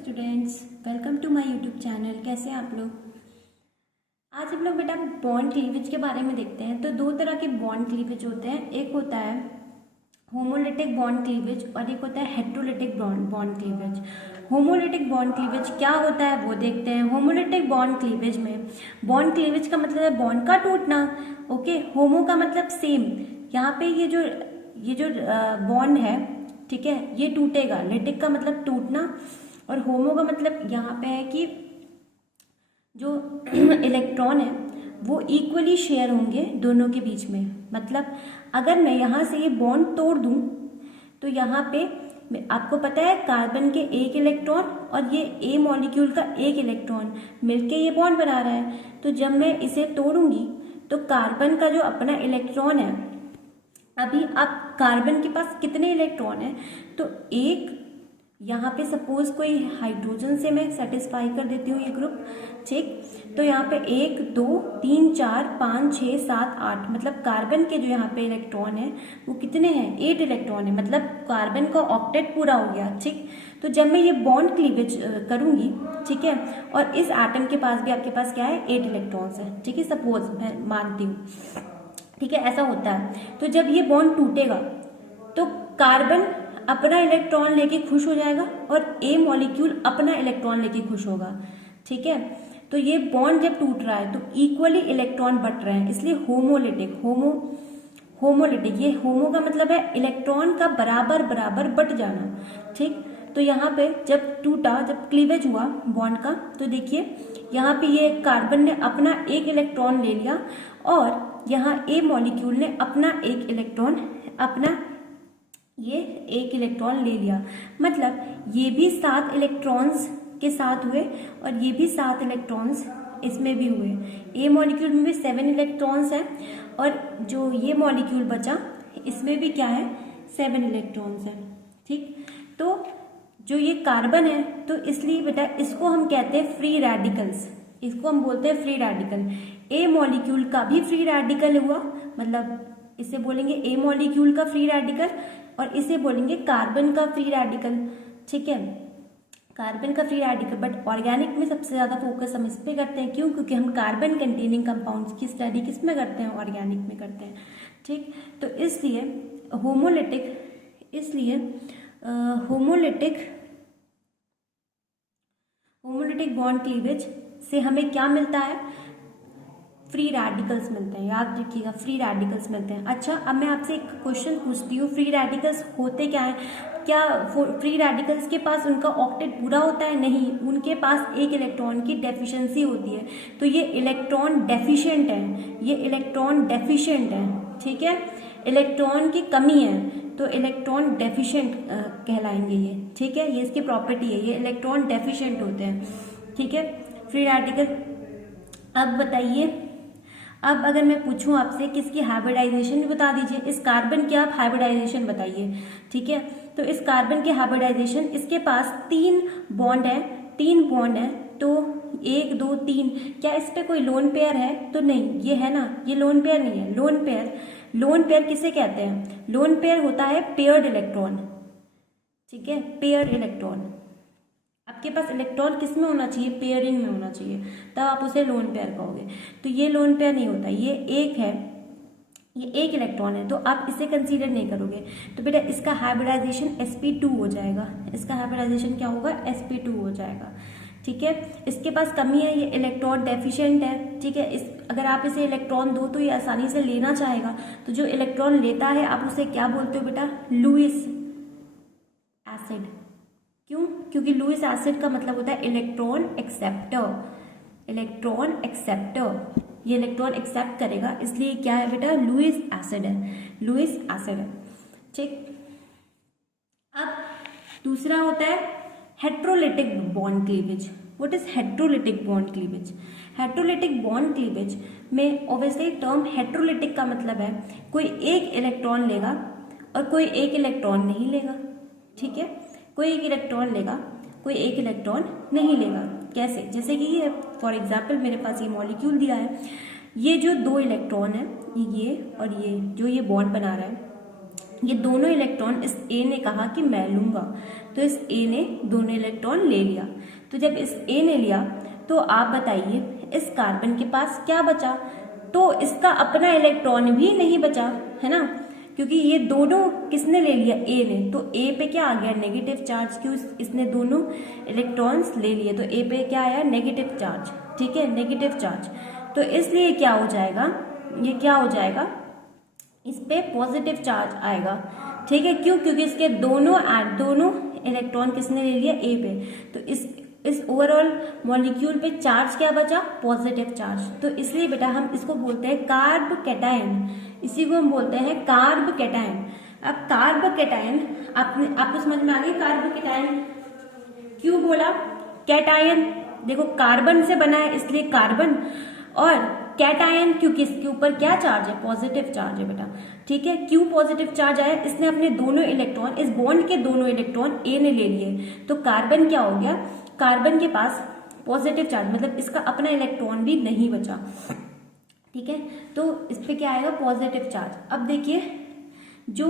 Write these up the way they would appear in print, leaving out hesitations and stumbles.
Students, welcome to my YouTube channel. कैसे हैं आप लोग? आज हम लोग बेटा बॉन्ड क्लीवेज के बारे में देखते हैं। तो दो तरह के बॉन्ड क्लीवेज होते हैं, एक होता है होमोलिटिक बॉन्ड क्लीवेज और एक होता है heterolytic bond cleavage. Homolytic bond cleavage क्या होता है वो देखते हैं। होमोलिटिक बॉन्ड क्लीवेज में बॉन्ड क्लीवेज का मतलब है बॉन्ड का टूटना। ओके, होमो का मतलब सेम। यहाँ पे ये जो बॉन्ड है, ठीक है, ये टूटेगा। लिटिक का मतलब टूटना और होमो का मतलब यहाँ पे है कि जो इलेक्ट्रॉन है वो इक्वली शेयर होंगे दोनों के बीच में। मतलब अगर मैं यहाँ से ये बॉन्ड तोड़ दूं तो यहाँ पे आपको पता है कार्बन के एक इलेक्ट्रॉन और ये ए मॉलिक्यूल का एक इलेक्ट्रॉन मिलके ये बॉन्ड बना रहा है। तो जब मैं इसे तोड़ूंगी तो कार्बन का जो अपना इलेक्ट्रॉन है, अभी आप कार्बन के पास कितने इलेक्ट्रॉन है, तो एक यहाँ पे सपोज कोई हाइड्रोजन से मैं सेटिस्फाई कर देती हूँ ये ग्रुप, ठीक। तो यहाँ पे 1 2 3 4 5 6 7 8, मतलब कार्बन के जो यहाँ पे इलेक्ट्रॉन है वो कितने हैं, 8 इलेक्ट्रॉन है। मतलब कार्बन का ऑक्टेट पूरा हो गया, ठीक। तो जब मैं ये बॉन्ड क्लीवेज करूंगी, ठीक है, और इस एटम के पास भी आपके पास क्या है, 8 इलेक्ट्रॉन्स है, ठीक है, सपोज मैं मानती हूँ, ठीक है, ऐसा होता है। तो जब ये बॉन्ड टूटेगा तो कार्बन अपना इलेक्ट्रॉन लेके खुश हो जाएगा और ए मॉलिक्यूल अपना इलेक्ट्रॉन लेके खुश होगा, ठीक है। तो ये बॉन्ड जब टूट रहा है तो इक्वली इलेक्ट्रॉन बट रहे हैं, इसलिए होमोलिटिक। होमोलिटिक, ये होमो का मतलब है इलेक्ट्रॉन का बराबर बराबर बट जाना, ठीक। तो यहाँ पे जब टूटा, जब क्लीवेज हुआ बॉन्ड का, तो देखिए यहाँ पे ये कार्बन ने अपना एक इलेक्ट्रॉन ले लिया और यहाँ ए मॉलिक्यूल ने अपना एक इलेक्ट्रॉन ले लिया। मतलब ये भी 7 इलेक्ट्रॉन्स के साथ हुए और ये भी 7 इलेक्ट्रॉन्स इसमें भी हुए। ए मॉलिक्यूल में भी 7 इलेक्ट्रॉन्स हैं और जो ये मॉलिक्यूल बचा इसमें भी क्या है, 7 इलेक्ट्रॉन्स हैं, ठीक। तो जो ये कार्बन है, तो इसलिए बेटा इसको हम कहते हैं फ्री रेडिकल्स, इसको हम बोलते हैं फ्री रेडिकल। ए मॉलिक्यूल का भी फ्री रेडिकल हुआ, मतलब इसे बोलेंगे ए मॉलिक्यूल का फ्री रेडिकल और इसे बोलेंगे कार्बन का फ्री रेडिकल, ठीक है, कार्बन का फ्री रेडिकल। बट ऑर्गेनिक में सबसे ज्यादा फोकस हम इस पे करते हैं, क्यों? क्योंकि हम कार्बन कंटेनिंग कंपाउंड्स की स्टडी किस में करते हैं, ऑर्गेनिक में करते हैं, ठीक। तो इसलिए होमोलिटिक बॉन्ड क्लीवेज से हमें क्या मिलता है, फ्री रेडिकल्स मिलते हैं। याद रखिएगा, फ्री रेडिकल्स मिलते हैं। अच्छा, अब मैं आपसे एक क्वेश्चन पूछती हूँ, फ्री रेडिकल्स होते क्या है? क्या फ्री रेडिकल्स के पास उनका ऑक्टेट पूरा होता है? नहीं, उनके पास एक इलेक्ट्रॉन की डेफिशिएंसी होती है। तो ये इलेक्ट्रॉन डेफिशिएंट है, ठीक है, इलेक्ट्रॉन की कमी है तो इलेक्ट्रॉन डेफिशिएंट कहलाएंगे ये, ठीक है, ये इसकी प्रॉपर्टी है, ये इलेक्ट्रॉन डेफिशिएंट होते हैं, ठीक है, फ्री रेडिकल। अब बताइए, अब अगर मैं पूछूं आपसे कि इसकी हाइब्रिडाइजेशन बता दीजिए, इस कार्बन की आप हाइब्रिडाइजेशन बताइए, ठीक है। तो इस कार्बन के हाइब्रिडाइजेशन, इसके पास 3 बॉन्ड है, तो 1 2 3, क्या इस पे कोई लोन पेयर है? तो नहीं, ये है ना, ये लोन पेयर नहीं है। लोन पेयर किसे कहते हैं? लोन पेयर होता है पेयर्ड इलेक्ट्रॉन, ठीक है, पेयर्ड इलेक्ट्रॉन। आपके पास इलेक्ट्रॉन किस में होना चाहिए, पेयरिंग में होना चाहिए, तब आप उसे लोन पेयर कहोगे। तो ये लोन पेयर नहीं होता, ये एक इलेक्ट्रॉन है, तो आप इसे कंसीडर नहीं करोगे। तो बेटा इसका हाइब्रिडाइजेशन sp2 हो जाएगा, इसका हाइब्रिडाइजेशन क्या होगा, sp2 हो जाएगा, ठीक है। इसके पास कमी है, ये इलेक्ट्रॉन डेफिशिएंट है, ठीक है। अगर आप इसे इलेक्ट्रॉन दो तो ये आसानी से लेना चाहेगा, तो जो इलेक्ट्रॉन लेता है आप उसे क्या बोलते हो बेटा, लुईस एसिड। क्यों? क्योंकि लुईस एसिड का मतलब होता है इलेक्ट्रॉन एक्सेप्टर, ये इलेक्ट्रॉन एक्सेप्ट करेगा, इसलिए क्या है बेटा, लुईस एसिड है, ठीक। अब दूसरा होता है heterolytic bond cleavage. What is heterolytic bond cleavage? Heterolytic bond cleavage में ऑब्वियसली टर्म हेट्रोलिटिक का मतलब है कोई एक इलेक्ट्रॉन लेगा और कोई एक इलेक्ट्रॉन नहीं लेगा, ठीक है, कोई एक इलेक्ट्रॉन लेगा, कोई एक इलेक्ट्रॉन नहीं लेगा। कैसे? जैसे कि ये फॉर एग्जाम्पल मेरे पास ये मॉलिक्यूल दिया है, ये जो 2 इलेक्ट्रॉन है, ये और ये जो ये बॉन्ड बना रहा है, ये दोनों इलेक्ट्रॉन इस ए ने कहा कि मैं लूंगा, तो इस ए ने दोनों इलेक्ट्रॉन ले लिया। तो जब इस ए ने लिया तो आप बताइए इस कार्बन के पास क्या बचा, तो इसका अपना इलेक्ट्रॉन भी नहीं बचा, है ना, क्योंकि ये दोनों किसने ले लिया, ए ने। तो ए पे क्या आ गया, नेगेटिव चार्ज, क्यों, इसने दोनों इलेक्ट्रॉन्स ले लिए, तो ए पे क्या आया, नेगेटिव चार्ज, ठीक है, नेगेटिव चार्ज। तो इसलिए क्या हो जाएगा, ये क्या हो जाएगा, इस पे पॉजिटिव चार्ज आएगा, ठीक है, क्यों, क्योंकि इसके दोनों इलेक्ट्रॉन किसने ले लिया, ए पे। तो इस ओवरऑल मॉलिक्यूल पे चार्ज क्या बचा, पॉजिटिव चार्ज। तो इसलिए बेटा हम इसको बोलते हैं कार्ब कैटायन, इसी को हम बोलते हैं कार्ब कैटायन। अब कार्ब कैटायन आपको समझ में आ गई, कार्ब कैटायन क्यों बोला, कैटायन देखो कार्बन से बना है इसलिए कार्बन, और कैटायन क्योंकि इसके ऊपर क्या चार्ज है, पॉजिटिव चार्ज है बेटा, ठीक है। क्यों पॉजिटिव चार्ज आया, इसने अपने दोनों इलेक्ट्रॉन, इस बॉन्ड के दोनों इलेक्ट्रॉन ए ने ले लिए, तो कार्बन क्या हो गया, कार्बन के पास पॉजिटिव चार्ज, मतलब इसका अपना इलेक्ट्रॉन भी नहीं बचा, ठीक है। तो इस पे क्या आएगा, पॉजिटिव चार्ज। अब देखिए जो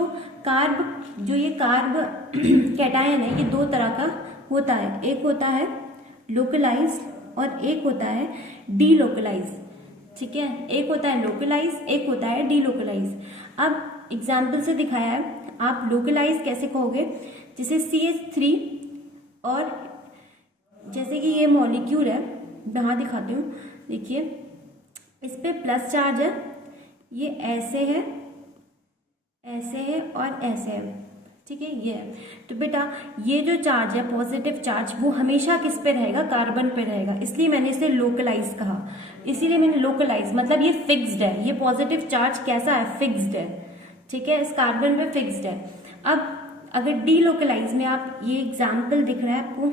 ये कार्ब कैटायन है, ये दो तरह का होता है, एक होता है लोकलाइज और एक होता है डीलोकलाइज, ठीक है, एक होता है लोकलाइज, एक होता है डीलोकलाइज। अब एग्जाम्पल से दिखाया है, आप लोकलाइज कैसे कहोगे, जैसे CH3 और जैसे कि ये मॉलिक्यूल है, यहाँ दिखाती हूँ, देखिए इस पे प्लस चार्ज है, ये ऐसे है, ऐसे है और ऐसे है, ठीक है, ये है। तो बेटा ये जो चार्ज है पॉजिटिव चार्ज, वो हमेशा किस पे रहेगा, कार्बन पे रहेगा, इसलिए मैंने इसे लोकलाइज कहा, इसीलिए मैंने लोकलाइज, मतलब ये फिक्स्ड है, ये पॉजिटिव चार्ज कैसा है, फिक्स्ड है, ठीक है, इस कार्बन पे फिक्स्ड है। अब अगर डीलोकलाइज में आप, ये एग्जाम्पल दिख रहा है आपको,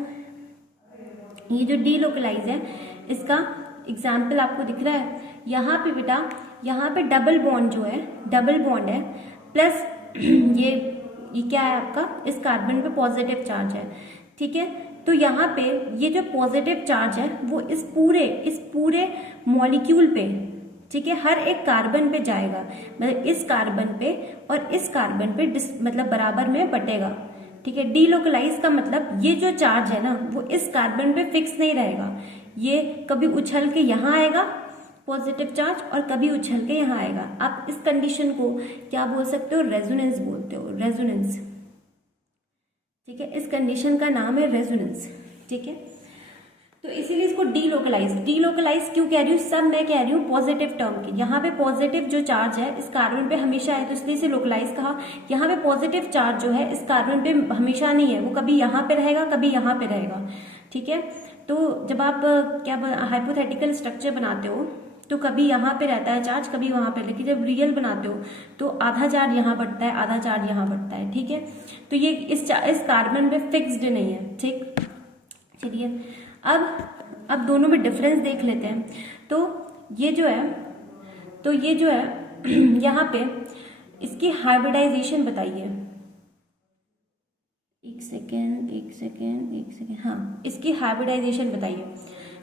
ये जो डीलोकलाइज है इसका एग्जाम्पल आपको दिख रहा है, यहाँ पे बेटा, यहाँ पे डबल बॉन्ड जो है, डबल बॉन्ड है, प्लस ये क्या है आपका, इस कार्बन पे पॉजिटिव चार्ज है, ठीक है। तो यहाँ पे ये जो पॉजिटिव चार्ज है वो इस पूरे मॉलिक्यूल पे, ठीक है, हर एक कार्बन पे जाएगा, मतलब इस कार्बन पे और इस कार्बन पे मतलब बराबर में बटेगा, ठीक है। डीलोकलाइज का मतलब ये जो चार्ज है ना वो इस कार्बन पे फिक्स नहीं रहेगा, ये कभी उछल के यहाँ आएगा पॉजिटिव चार्ज और कभी उछल के यहाँ आएगा। आप इस कंडीशन को क्या बोल सकते हो, रेजोनेंस बोलते हो, रेजोनेंस, ठीक है, इस कंडीशन का नाम है रेजोनेंस, ठीक है। तो इसीलिए इसको डीलोकलाइज क्यों कह रही हूँ, सब मैं कह रही हूँ पॉजिटिव टर्म की, यहाँ पे पॉजिटिव जो चार्ज है इस कार्बन पे हमेशा है, तो इसलिए इसे लोकलाइज कहा। यहाँ पे पॉजिटिव चार्ज जो है इस कार्बन पे हमेशा नहीं है, वो कभी यहाँ पे रहेगा, कभी यहाँ पे रहेगा, ठीक है। तो जब आप क्या हाइपोथेटिकल स्ट्रक्चर बनाते हो तो कभी यहाँ पे रहता है चार्ज, कभी वहाँ पे, लेकिन जब रियल बनाते हो तो आधा चार्ज यहाँ बढ़ता है, आधा चार्ज यहाँ बढ़ता है, ठीक है। तो ये इस कार्बन पे फिक्स्ड नहीं है, ठीक। चलिए अब दोनों में डिफरेंस देख लेते हैं। तो ये जो है यहाँ पे इसकी हाइब्रिडाइजेशन बताइए, एक सेकेंड, हाँ, इसकी हाइब्रिडाइजेशन बताइए।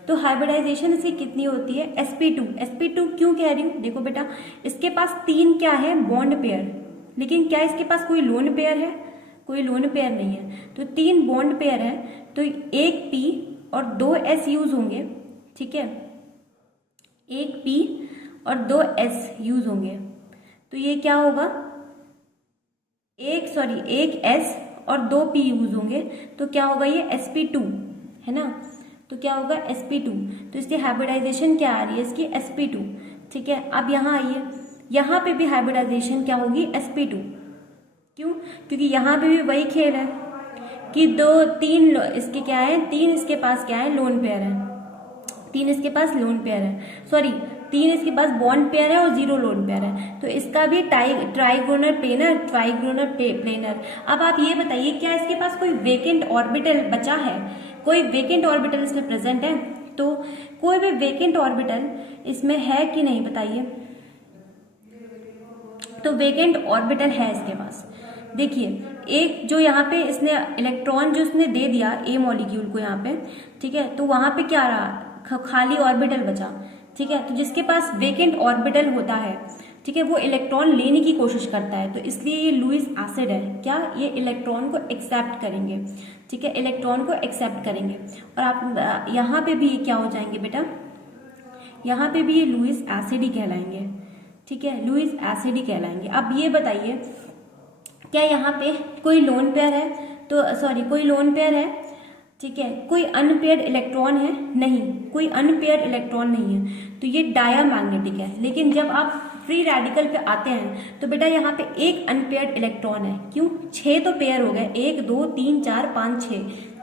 तो हाइब्रिडाइजेशन इसकी कितनी होती है, sp2 क्यों कह रही हूँ, देखो बेटा इसके पास 3 क्या है, बॉन्ड पेयर, लेकिन क्या इसके पास कोई लोन पेयर है, कोई लोन पेयर नहीं है। तो 3 बॉन्ड पेयर है, तो एक p और 2 s यूज होंगे, ठीक है, एक p और 2 s यूज होंगे। तो ये क्या होगा, एक s और 2 p यूज होंगे, तो क्या होगा, ये sp2 है ना, तो क्या होगा sp2। तो इसकी हाइब्रिडाइजेशन क्या आ रही है, इसकी sp2, ठीक है। अब यहाँ आइए, यहाँ पे भी हाइब्रिडाइजेशन क्या होगी, sp2, क्यों, क्योंकि यहाँ पे भी वही खेल है कि 3 इसके क्या है, 3 इसके पास क्या है, लोन पेयर है, 3 इसके पास लोन पेयर है, 3 इसके पास बॉन्ड पेयर है और 0 लोन पेयर है। तो इसका भी ट्राइगोनल प्लेनर। अब आप ये बताइए, क्या इसके पास कोई वेकेंट ऑर्बिटल बचा है, कोई वेकेंट ऑर्बिटल इसमें प्रेजेंट है, तो कोई भी वेकेंट ऑर्बिटल इसमें है कि नहीं बताइए। तो वेकेंट ऑर्बिटल है इसके पास, देखिए एक जो यहाँ पे इसने इलेक्ट्रॉन जो इसने दे दिया ए मॉलिक्यूल को यहाँ पे, ठीक है, तो वहां पे क्या रहा, खाली ऑर्बिटल बचा, ठीक है। तो जिसके पास वेकेंट ऑर्बिटल होता है ठीक है, वो इलेक्ट्रॉन लेने की कोशिश करता है, तो इसलिए ये लुईस एसिड है। क्या, ये इलेक्ट्रॉन को एक्सेप्ट करेंगे, ठीक है, इलेक्ट्रॉन को एक्सेप्ट करेंगे। और आप यहाँ पे भी क्या हो जाएंगे बेटा, यहाँ पे भी ये लुईस एसिड ही कहलाएंगे, ठीक है, लुईस एसिड ही कहलाएंगे। अब ये बताइए, क्या यहाँ पे कोई लोन पेयर है, तो सॉरी कोई लोन पेयर है, ठीक है, कोई अनपेयर्ड इलेक्ट्रॉन है, नहीं, कोई अनपेयर्ड इलेक्ट्रॉन नहीं है, तो ये डायामैग्नेटिक है। लेकिन जब आप फ्री रेडिकल पे आते हैं तो बेटा यहाँ पे एक अनपेयर्ड इलेक्ट्रॉन है, क्यों, 6 तो पेयर हो गए, 1 2 3 4 5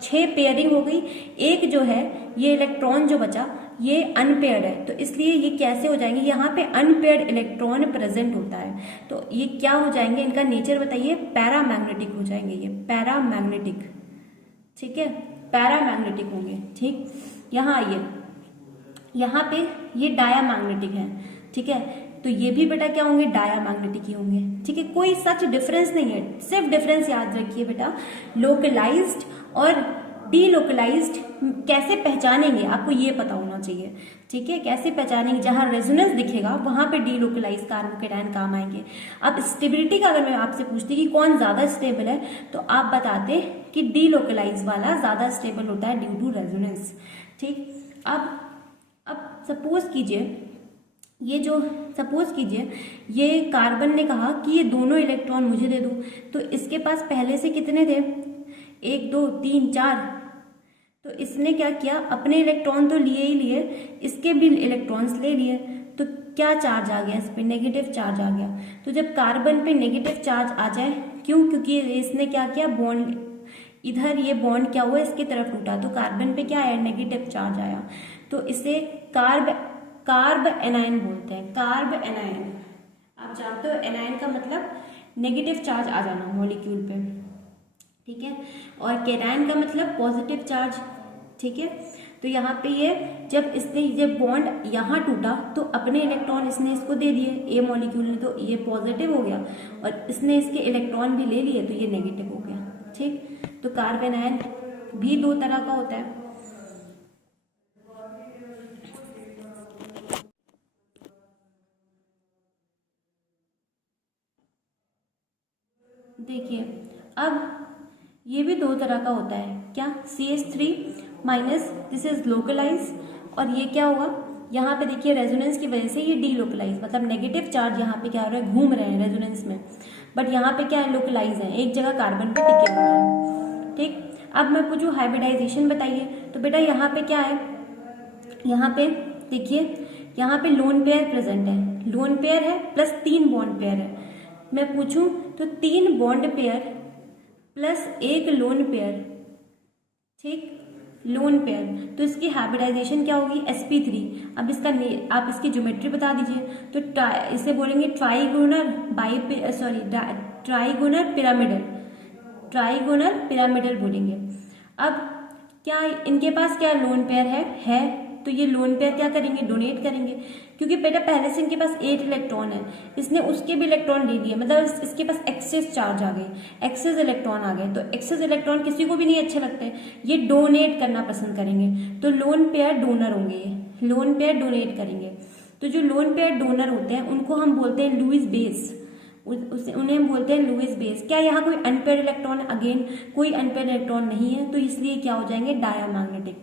6 पेयरिंग हो गई। एक जो है ये इलेक्ट्रॉन जो बचा ये अनपेयर्ड है, तो इसलिए ये कैसे हो जाएंगे, यहाँ पे अनपेयर्ड इलेक्ट्रॉन प्रेजेंट होता है, तो ये क्या हो जाएंगे, इनका नेचर बताइए, पैरामैग्नेटिक हो जाएंगे, ये पैरामैग्नेटिक, ठीक है, पैरामैग्नेटिक होंगे। ठीक, यहाँ आइए, यहाँ पे ये डायामैग्नेटिक है, ठीक है, तो ये भी बेटा क्या होंगे, डायामैग्नेटिक ही होंगे, ठीक है, कोई सच डिफरेंस नहीं है। सिर्फ डिफरेंस याद रखिए बेटा, लोकलाइज्ड और डीलोकलाइज्ड कैसे पहचानेंगे, आपको ये पता होना चाहिए, ठीक है, कैसे पहचानेंगे, जहां रेजोनेंस दिखेगा वहां पे डीलोकलाइज कार्बोकेटायन काम आएंगे। अब स्टेबिलिटी का अगर मैं आपसे पूछती कि कौन ज्यादा स्टेबल है, तो आप बताते कि डीलोकलाइज वाला ज्यादा स्टेबल होता है ड्यू टू रेजोनेंस। ठीक, अब सपोज कीजिए, सपोज कीजिए ये कार्बन ने कहा कि ये दोनों इलेक्ट्रॉन मुझे दे दो, तो इसके पास पहले से कितने थे, 1 2 3 4, तो इसने क्या किया, अपने इलेक्ट्रॉन तो लिए ही लिए, इसके भी इलेक्ट्रॉन्स ले लिए, तो क्या चार्ज आ गया, इस पे नेगेटिव चार्ज आ गया। तो जब कार्बन पे नेगेटिव चार्ज आ जाए, क्यों, क्योंकि इसने क्या किया, बॉन्ड इधर ये बॉन्ड क्या हुआ, इसकी तरफ टूटा, तो कार्बन पे क्या आया, नेगेटिव चार्ज आया, तो इसे कार्ब एनायन बोलते हैं, कार्ब एनायन। आप जानते हो एनायन का मतलब नेगेटिव चार्ज आ जाना मॉलिक्यूल पे, ठीक है, और केटायन का मतलब पॉजिटिव चार्ज, ठीक है। तो यहाँ पे ये जब बॉन्ड यहाँ टूटा तो अपने इलेक्ट्रॉन इसने इसको दे दिए, ए मॉलिक्यूल ने, तो ये पॉजिटिव हो गया, और इसने इसके इलेक्ट्रॉन भी ले लिए, तो ये नेगेटिव हो गया। ठीक, तो कार्बन आयन भी 2 तरह का होता है। देखिए, अब ये भी 2 तरह का होता है, क्या, CH3 minus, this is localise, और ये क्या हुआ, यहाँ पे देखिए रेजोनेंस की वजह से ये डीलोकलाइज, मतलब नेगेटिव चार्ज यहाँ पे क्या हो रहा है, घूम रहे हैं रेजोनेंस में, बट यहाँ पे क्या है, लोकलाइज है, एक जगह कार्बन पे टिके हुए हैं। ठीक, अब मैं पूछूं हाइब्रिडाइजेशन बताइए, तो बेटा यहाँ पे क्या है, यहाँ पे देखिए, यहाँ पे लोन पेयर प्रेजेंट है, लोन पेयर है प्लस 3 बॉन्ड पेयर है। मैं पूछूं तो 3 bond pair plus 1 lone pair, ठीक, लोन पेयर, तो इसकी हाइब्रिडाइजेशन क्या होगी, sp3। अब इसका आप इसकी ज्योमेट्री बता दीजिए, तो इसे बोलेंगे ट्राइगोनल ट्राइगोनल पिरामिडल बोलेंगे। अब क्या इनके पास क्या लोन पेयर है, तो ये लोन पेयर क्या करेंगे, डोनेट करेंगे, क्योंकि बेटा पहले से इनके पास 8 इलेक्ट्रॉन है, इसने उसके भी इलेक्ट्रॉन ले लिए, मतलब इसके पास एक्सेस चार्ज आ गई, एक्सेस इलेक्ट्रॉन आ गए, तो एक्सेस इलेक्ट्रॉन किसी को भी नहीं अच्छे लगते, ये डोनेट करना पसंद करेंगे, तो लोन पेयर डोनर होंगे, ये लोन पेयर डोनेट करेंगे। तो जो लोन पेयर डोनर होते हैं उनको हम बोलते हैं लुईस बेस, उन्हें हम बोलते हैं लुईस बेस। क्या यहाँ कोई अनपेयर इलेक्ट्रॉन, अगेन कोई अनपेयर इलेक्ट्रॉन नहीं है, तो इसलिए क्या हो जाएंगे, डायामैग्नेटिक।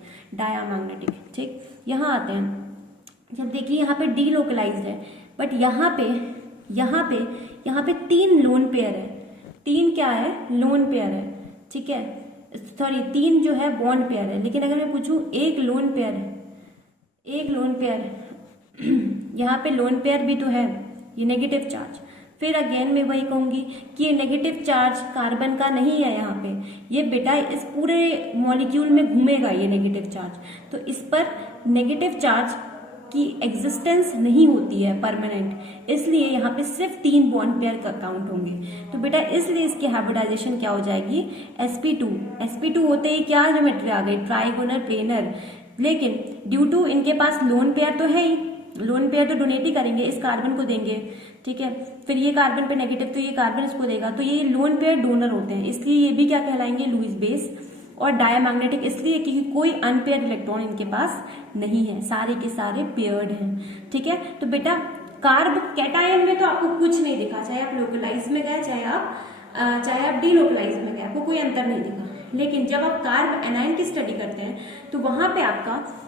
ठीक, यहाँ आते हैं, जब देखिए यहाँ पे डीलोकलाइज्ड है, बट यहाँ पे 3 लोन पेयर है, 3 क्या है, लोन पेयर है, ठीक है, सॉरी 3 जो है बॉन्ड पेयर है, लेकिन अगर मैं पूछूं एक लोन पेयर यहाँ पे लोन पेयर भी तो है, ये नेगेटिव चार्ज, फिर अगेन मैं वही कहूंगी कि ये नेगेटिव चार्ज कार्बन का नहीं है, यहाँ पे ये बेटा इस पूरे मॉलिक्यूल में घूमेगा ये नेगेटिव चार्ज, तो इस पर नेगेटिव चार्ज की एग्जिस्टेंस नहीं होती है परमानेंट, इसलिए यहाँ पे सिर्फ 3 बॉन्ड पेयर का काउंट होंगे, तो बेटा इसलिए इसकी हाइब्रिडाइजेशन क्या हो जाएगी, sp2 होते ही क्या ज्योमेट्री आ गई, ट्राइगोनल प्लेनर, लेकिन ड्यू टू इनके पास लोन पेयर तो है ही, लोन पेयर तो डोनेट ही करेंगे, इस कार्बन को देंगे, ठीक है, फिर ये कार्बन पे नेगेटिव, तो ये कार्बन इसको देगा, तो ये लोन पेयर डोनर होते हैं, इसलिए ये भी क्या कहलाएंगे, लुईस बेस। और डायामैग्नेटिक इसलिए क्योंकि कोई अनपेयर्ड इलेक्ट्रॉन इनके पास नहीं है, सारे के सारे पेयर्ड हैं। ठीक है, तो बेटा कार्ब कैटायन में तो आपको कुछ नहीं दिखा, चाहे आप लोकलाइज में गए चाहे आप डीलोकलाइज में गए, आपको कोई अंतर नहीं दिखा। लेकिन जब आप कार्ब एनायन की स्टडी करते हैं तो वहां पे आपका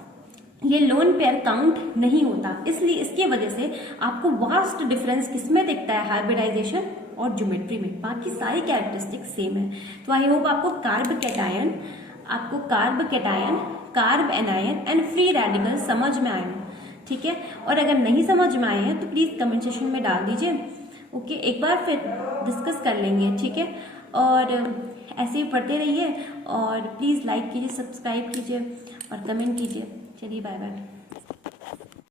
ये लोन पेयर काउंट नहीं होता, इसलिए इसकी वजह से आपको वास्ट डिफरेंस किसमें दिखता है, हाइब्रिडाइजेशन और ज्योमेट्री में। बाकी सारी कैरेक्टरिस्टिक सेम है। तो आई होप आपको carb cation, carb anion and free radical समझ में आए हो, ठीक है। और अगर नहीं समझ में आए हैं तो प्लीज कमेंट सेक्शन में डाल दीजिए, ओके। एक बार फिर डिस्कस कर लेंगे, ठीक है। और ऐसे ही पढ़ते रहिए और प्लीज लाइक कीजिए, सब्सक्राइब कीजिए और कमेंट कीजिए। चलिए बाय बाय।